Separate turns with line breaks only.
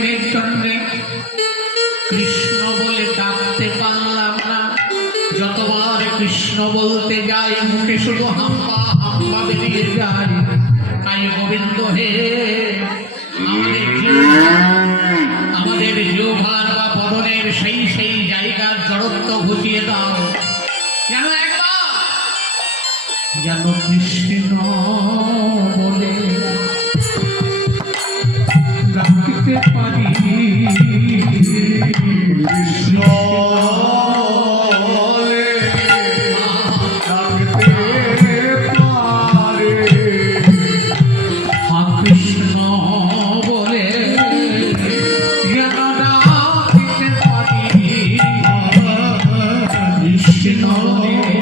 বৃন্দাবনে কৃষ্ণ বলে যতবার কৃষ্ণ বলতে যাই মুখে শুধু যায়। তাই গোবিন্দ হে জায়গার জড়ত্ব দাও। যেন একবার যেন কৃষ্ণ বলে ডাকতে পারি।
কৃষ্ণ। You.